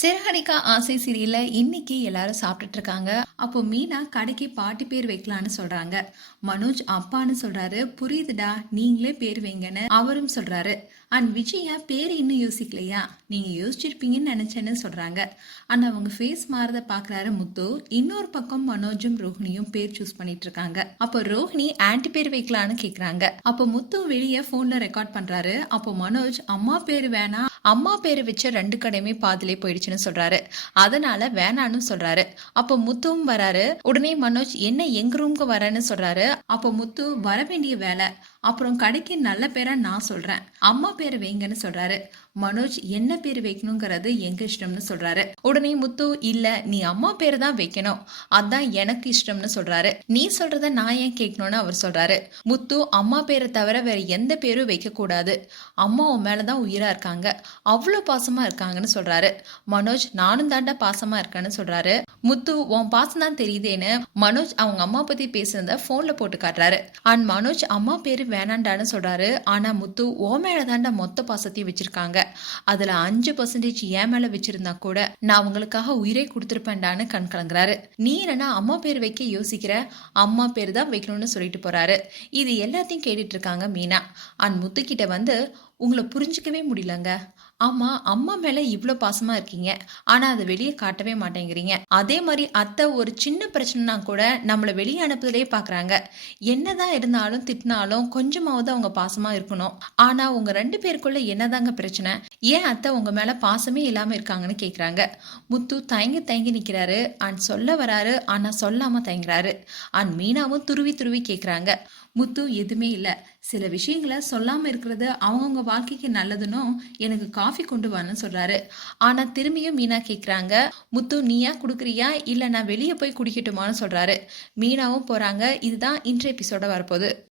சிறகடிக்கா ஆசை சீரியல்ல இன்னைக்கு எல்லாரும் சாப்பிட்டுட்டு இருக்காங்க. அப்போ மீனா கடைக்கு பாட்டி பேர் வைக்கலான்னு சொல்றாங்க. மனோஜ் அப்பான்னு சொல்றாரு. புரியுதுடா நீங்களே பேர் வைங்கன்னு அவரும் சொல்றாரு. அண்ட் விஜயா பேர் இன்னும் யோசிக்கலையா? நீங்க யோசிச்சிருப்பீங்கன்னு நினைச்சேன்னு சொல்றாங்க. அண்ட் அவங்க ஃபேஸ் மாறத பாக்குறாரு முத்து. இன்னொரு பக்கம் மனோஜும் ரோஹிணியும் பேர் சூஸ் பண்ணிட்டு இருக்காங்க. அப்போ ரோஹிணி ஆன்டி பேர் வைக்கலான்னு கேக்குறாங்க. அப்போ முத்து வெளியே போன்ல ரெக்கார்ட் பண்றாரு. அப்போ மனோஜ் அம்மா பேர் வேணாம். அம்மா பேரை வச்ச ரெண்டு கடையுமே பாதிலே போயிடுச்சுன்னு சொல்றாரு. அதனால வேணான்னு சொல்றாரு. அப்போ முத்துவும் வராரு. உடனே மனோஜ் என்ன எங்க ரூம்க்கு வரேன்னு சொல்றாரு? அப்போ முத்து வர வேண்டிய வேலை. அப்புறம் கடைக்கு நல்ல பேரா நான் சொல்றேன். அம்மா பேர் வைங்கன்னு சொல்றாரு. மனோஜ் என்ன பேர் வைக்கணுங்கிறது எங்க இஷ்டம்னு சொல்றாரு. உடனே முத்து இல்ல நீ அம்மா பேர் தான் வைக்கணும். அதான் எனக்கு இஷ்டம்னு சொல்றாரு. நீ சொல்றத நான் ஏன் கேட்கணும்னு அவர் சொல்றாரு. முத்து அம்மா பேரை தவிர வேற எந்த பேரும் வைக்க கூடாது அம்மா உன் மேலதான் உயிரா இருக்காங்க. அவ்வளோ பாசமா இருக்காங்கன்னு சொல்றாரு. மனோஜ் நானும் தாண்டா பாசமா இருக்கேன்னு சொல்றாரு. முத்து உன் பாசம் தான் தெரியுதேன்னு மனோஜ் அவங்க அம்மா பத்தி பேசுனத போன்ல போட்டு காட்டுறாரு. அண்ட் மனோஜ் அம்மா பேரு வேணாண்டான்னு சொல்றாரு. ஆனா முத்து ஓ மேலதாண்டா மொத்த பாசத்தையும் வச்சிருக்காங்க. அதுல அஞ்சு பர்சன்டேஜ் ஏன் மேல வச்சிருந்தா கூட நான் உங்களுக்காக உயிரை கொடுத்துருப்பேன்டான்னு கண் கலங்குறாரு. நீ என்னன்னா அம்மா பேர் வைக்க யோசிக்கிற? அம்மா பேர் தான் வைக்கணும்னு சொல்லிட்டு போறாரு. இது எல்லாத்தையும் கேட்டுட்டு இருக்காங்க மீனா. அண்ட் முத்துக்கிட்ட வந்து உங்களை புரிஞ்சுக்கவே முடியலங்க. ஆமா அம்மா மேல இவ்வளோ பாசமா இருக்கீங்க. ஆனா அதை வெளியே காட்டவே மாட்டேங்கிறீங்க. அதே மாதிரி அத்தை ஒரு சின்ன பிரச்சனைனா கூட நம்மளை வெளியே அனுப்புதலே பாக்குறாங்க. என்னதான் இருந்தாலும் திட்டினாலும் கொஞ்சமாவது அவங்க பாசமா இருக்கணும். ஆனா உங்க ரெண்டு பேருக்குள்ள என்னதாங்க பிரச்சனை? ஏன் அத்தை உங்க மேல பாசமே இல்லாம இருக்காங்கன்னு கேக்குறாங்க. முத்து தயங்கி தயங்கி நிக்கிறாரு. அண்ட் சொல்ல வராரு. ஆனா சொல்லாம தயங்குறாரு. அண்ட் மீனாவும் துருவி துருவி கேக்குறாங்க. முத்து எதுவுமே இல்லை. சில விஷயங்களை சொல்லாம இருக்கிறது அவங்கவுங்க வாழ்க்கைக்கு நல்லதுனும் எனக்கு காஃபி கொண்டு வான்னு சொல்றாரு. ஆனா திரும்பியும் மீனா கேக்குறாங்க முத்து நீயா கொடுக்குறியா? இல்ல நான் வெளியே போய் குடிக்கட்டுமான்னு சொல்றாரு. மீனாவும் போறாங்க இதுதான் இன்றைய எபிசோட வரப்போகுது.